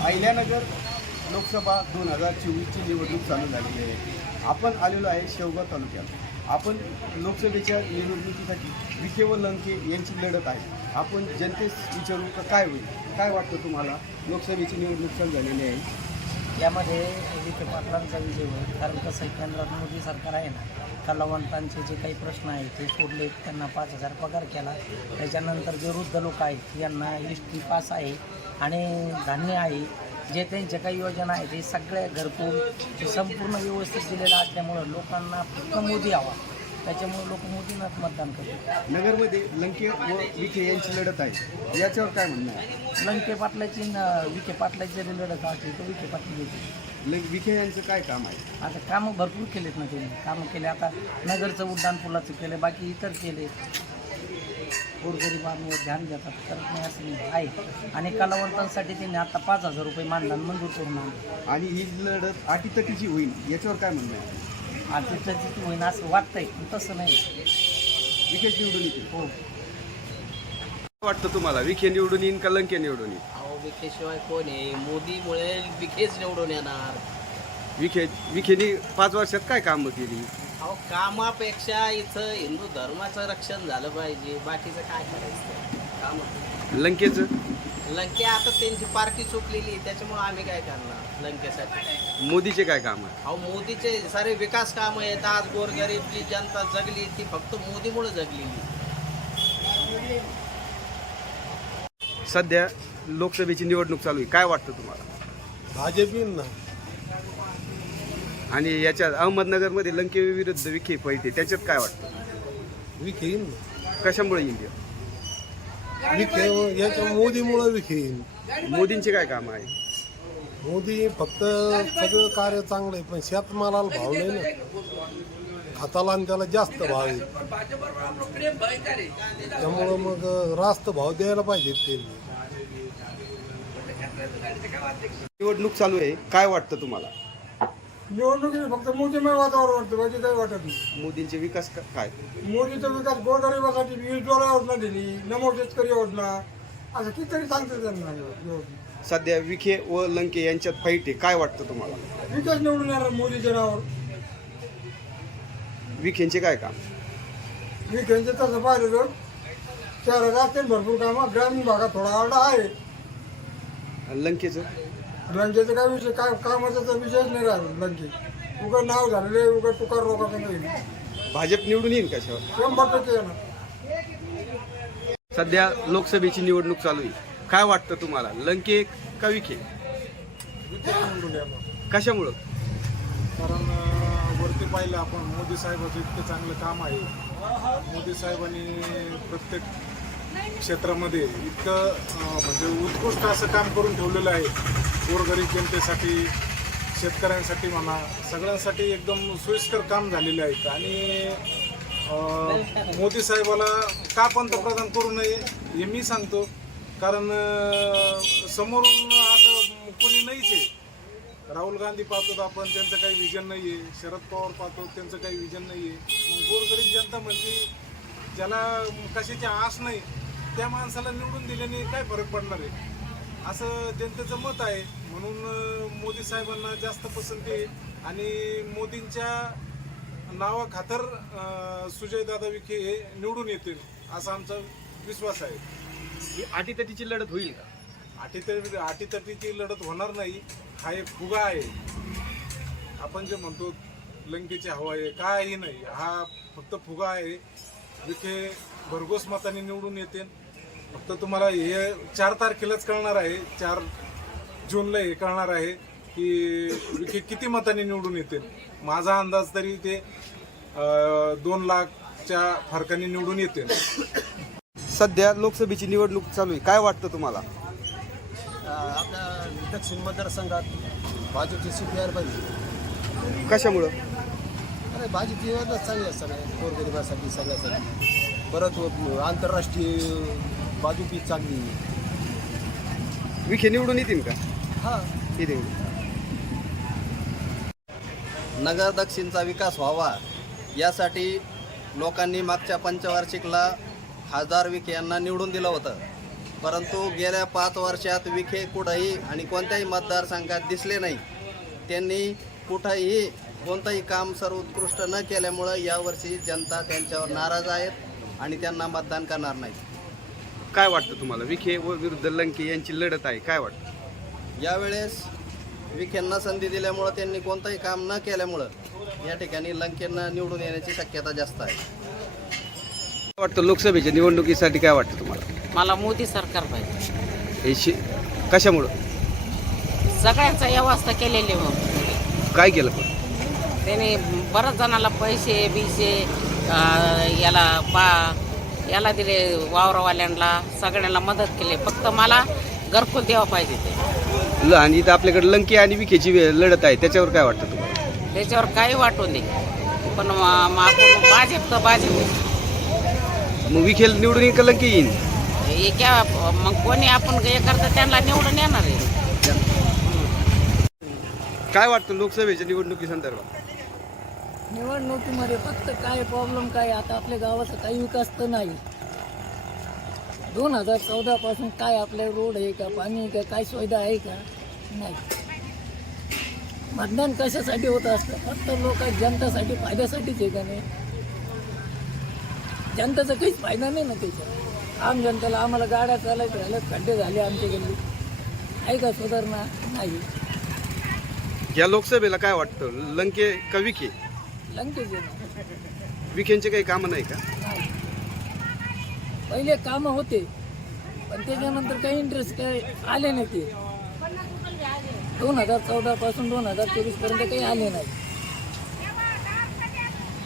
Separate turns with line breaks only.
अहिल्यानगर लोकसभा 2024ची निवडणूक चालू झालेली आहे. आपण आलेलो आहे शेवगाव तालुक्यात. आपण लोकसभेच्या निवडणुकीसाठी विखे व लंके यांची लढत आहे. आपण जनतेस विचारू का काय होईल, काय वाटतं तुम्हाला? लोकसभेची निवडणूक चालू झालेली आहे.
यामध्ये विखे पाटलांचा विजय होईल, कारण कसं आहे, केंद्रात मोदी सरकार आहे ना, कलावंतांचे जे काही प्रश्न आहेत ते सोडले, त्यांना 5,000 पगार केला. त्याच्यानंतर जे वृद्ध लोक आहेत यांना एसटी पास आहे आणि धान्य आहे, जे त्यांच्या काही योजना आहेत ते सगळ्या घरकुल ते संपूर्ण व्यवस्थित दिलेलं असल्यामुळं लोकांना फक्त मोदी हवा, त्याच्यामुळे लोक मोदींनाच मतदान करतात.
नगरमध्ये लंके व विखे यांची लढत आहे, याच्यावर काय म्हणणं आहे?
लंके पाटलाची विखे पाटलाची जरी लढत असली तर विखे पाटील येते.
विखे यांचं काय काम आहे?
आता कामं भरपूर केलेत ना त्यांनी, कामं केले. आता नगरचं उड्डाण पुलाचं केलं, बाकी इतर केले. गोरगरिबांवर ध्यान देतात, करत नाही असं नाही आहे. आणि कलावंतांसाठी त्यांनी आता 5,000 रुपये मानधन मंजूर करून आणलं.
आणि ही लढत अटीतटीची होईल, याच्यावर काय म्हणणं आहे?
आता त्याची होईन असं वाटतंय, पण तसं नाही.
विखेच निवडून येतील.
हो.
वाटतं तुम्हाला विखे निवडून येईन का लंके निवडून येईल?
अहो, विखेशिवाय कोण आहे? मोदीमुळे विखेच निवडून येणार.
विखेनी 5 वर्षात काय कामं केली?
अहो, कामापेक्षा इथं हिंदू धर्माचं रक्षण झालं पाहिजे, बाकीचं काय करायचं काम.
लंकेचं
लंके आता त्यांची पार्टी चुकलेली, त्याच्यामुळे आम्ही काय करणार लंकेसाठी.
मोदीचे काय काम आहे?
अहो, मोदीचे सारे विकास कामं आहेत. आज गोरगरीब जी जनता जगली ती फक्त मोदीमुळे जगलेली.
सध्या लोकसभेची निवडणूक चालू आहे, काय वाटतं तुम्हाला?
भाजप येईल ना.
आणि याच्यात अहमदनगरमध्ये लंके विरुद्ध विखे पळते, त्याच्यात काय वाटतं?
विखे येईल ना.
कशामुळे येईल?
विखे याच्या मोदीमुळं विखे येईल.
मोदींचे काय काम आहे?
मोदी फक्त सगळं कार्य चांगलं आहे, पण शेतमालाला भाव नाही ना. खताला आणि त्याला जास्त भाव आहे, त्यामुळं मग रास्त भाव द्यायला पाहिजे त्यांनी.
निवडणूक चालू आहे, काय वाटतं तुम्हाला?
निवडणुकीत फक्त मोदीमय वातावरण वाटतं, बाकी काही वाटत नाही.
मोदींचे विकास काय?
मोदीचा विकास गोरगरिबासाठी वीज डोळा योजना दिली, नमो शेतकरी योजना, असं कितीतरी सांगतं त्यांना योजना.
सध्या विखे व लंके यांच्यात फाईट आहे, काय वाटतं तुम्हाला?
विकास निवडून येणार मोदीच्या नावावर.
विखेंचे काय काम?
विखेंचे तसं पाहिलं तर शहरात असतील भरपूर कामं, ग्रामीण भागात थोडा आरडा आहे.
लंकेचं
लंकेचं काय विषय, काय कामाचा तर विषयच नाही राहिला. लंके उगं नाव झालेलं आहे, उगं तुकार लोकांचं नाही.
भाजप निवडून येईल कशावर?
100% येणार.
सध्या लोकसभेची निवडणूक चालू आहे, काय वाटतं तुम्हाला? लंके का विखे?
विखे निवडून येणार.
कशामुळं?
कारण वरती पाहिलं आपण मोदी साहेबाचं इतकं चांगलं काम आहे. मोदी साहेबांनी प्रत्येक क्षेत्रामध्ये इतकं म्हणजे उत्कृष्ट असं काम करून ठेवलेलं आहे. गोरगरीब जनतेसाठी, शेतकऱ्यांसाठी म्हणा, सगळ्यांसाठी एकदम सोयीस्कर काम झालेले आहेत. आणि मोदी साहेबाला का पंतप्रधान करू नये हे मी सांगतो, कारण समोरून असं कोणी नाहीच आहे. राहुल गांधी पाहतो आपण, त्यांचं काही विजन नाही आहे. शरद पवार पाहतो, त्यांचं काही विजन नाही आहे. मग गोरगरीब जनता म्हणते, ज्याला कशाची आस नाही त्या माणसाला निवडून दिल्याने काय फरक पडणार आहे, असं जनतेचं मत आहे. म्हणून मोदी साहेबांना जास्त पसंती आहे आणि मोदींच्या नावाखातर सुजयदादा विखे हे निवडून येतील असा आमचा विश्वास आहे.
ही अटीतटीची लढत होईल का?
अटीतटीची लढत होणार नाही. हा एक फुगा आहे. आपण जे म्हणतो लंकेची हवा आहे, काही नाही. हा फक्त फुगा आहे. विखे भरघोस मताने निवडून येते. फक्त तुम्हाला हे 4 तारखेलाच कळणार आहे, 4 जूनला हे कळणार आहे की विखे किती मतांनी निवडून येते. माझा अंदाज तरी ते 2 लाखच्या फरकाने निवडून येते.
सध्या लोकसभेची निवडणूक चालू आहे, काय वाटतं तुम्हाला?
आपल्या दक्षिण मतदारसंघात भाजपची सीट यायला पाहिजे.
कशामुळं?
अरे भाजपची योजना चांगली असतात गोरगरिबासाठी, सगळ्यासाठी. परत आंतरराष्ट्रीय भाजपी चांगली.
विखे निवडून येतील का?
हां,
येतील.
नगर दक्षिणचा विकास व्हावा यासाठी लोकांनी मागच्या पंचवार्षिकला खासदार विखे यांना निवडून दिलं होतं. परंतु गेल्या 5 वर्षात विखे कुठंही आणि कोणत्याही मतदारसंघात दिसले नाही. त्यांनी कुठंही कोणतंही काम सर्वोत्कृष्ट न केल्यामुळं यावर्षी जनता त्यांच्यावर नाराज आहेत आणि त्यांना मतदान करणार नाही.
काय वाटतं तुम्हाला? विखे व विरुद्ध लंके यांची लढत आहे, काय वाटतं?
यावेळेस विखेंना संधी दिल्यामुळं त्यांनी कोणतंही काम न केल्यामुळं या ठिकाणी लंकेंना निवडून येण्याची शक्यता जास्त आहे.
काय वाटतं लोकसभेच्या निवडणुकीसाठी काय वाटतं तुम्हाला?
मला मोदी सरकार पाहिजे.
कशामुळं?
सगळ्यांचा व्यवस्था केलेली मग
काय केलं पण?
त्याने बऱ्याच जणाला पैसे बिसे याला दिले, वावरवाल्यांना सगळ्यांना मदत केली. फक्त मला घरकुल द्यावा पाहिजे ते.
आणि इथं आपल्याकडे लंके आणि विखेची लढत आहे, त्याच्यावर काय वाटतं तुम्हाला?
त्याच्यावर काही वाटून दे, पण आपण भाजप तर भाजप.
मग विखे निवडून येईल का लंके येईल?
मग कोणी आपण हे करता त्यांना निवडून येणार आहे.
काय वाटतं लोकसभेच्या निवडणुकी संदर्भात?
निवडणुकीमध्ये फक्त काय प्रॉब्लेम काय, आता आपल्या गावाचा काही विकास तर नाही. 2014 पासून काय आपल्या रोड आहे का, पाणी आहे का, काय सुविधा आहे का, नाही. मतदान कशासाठी होत असतं? फक्त लोक जनतासाठी फायद्यासाठीच आहे का नाही? जनताचा काहीच फायदा नाही ना त्याच्यात. आम जनतेला आम्हाला गाड्या चालायच्या झाल्या, खड्डे झाले आमच्या गल्ली, आहे का सुधारणा? नाही.
या लोकसभेला काय वाटतं, लंके का विखे?
लंकेच आहे ना.
विखेंचे काही कामं नाही का?
नाही. पहिले कामं होते पण त्याच्यानंतर काही इंटरेस्ट काही आले नाही. ते 2014 पासून 2024 पर्यंत काही आले नाही.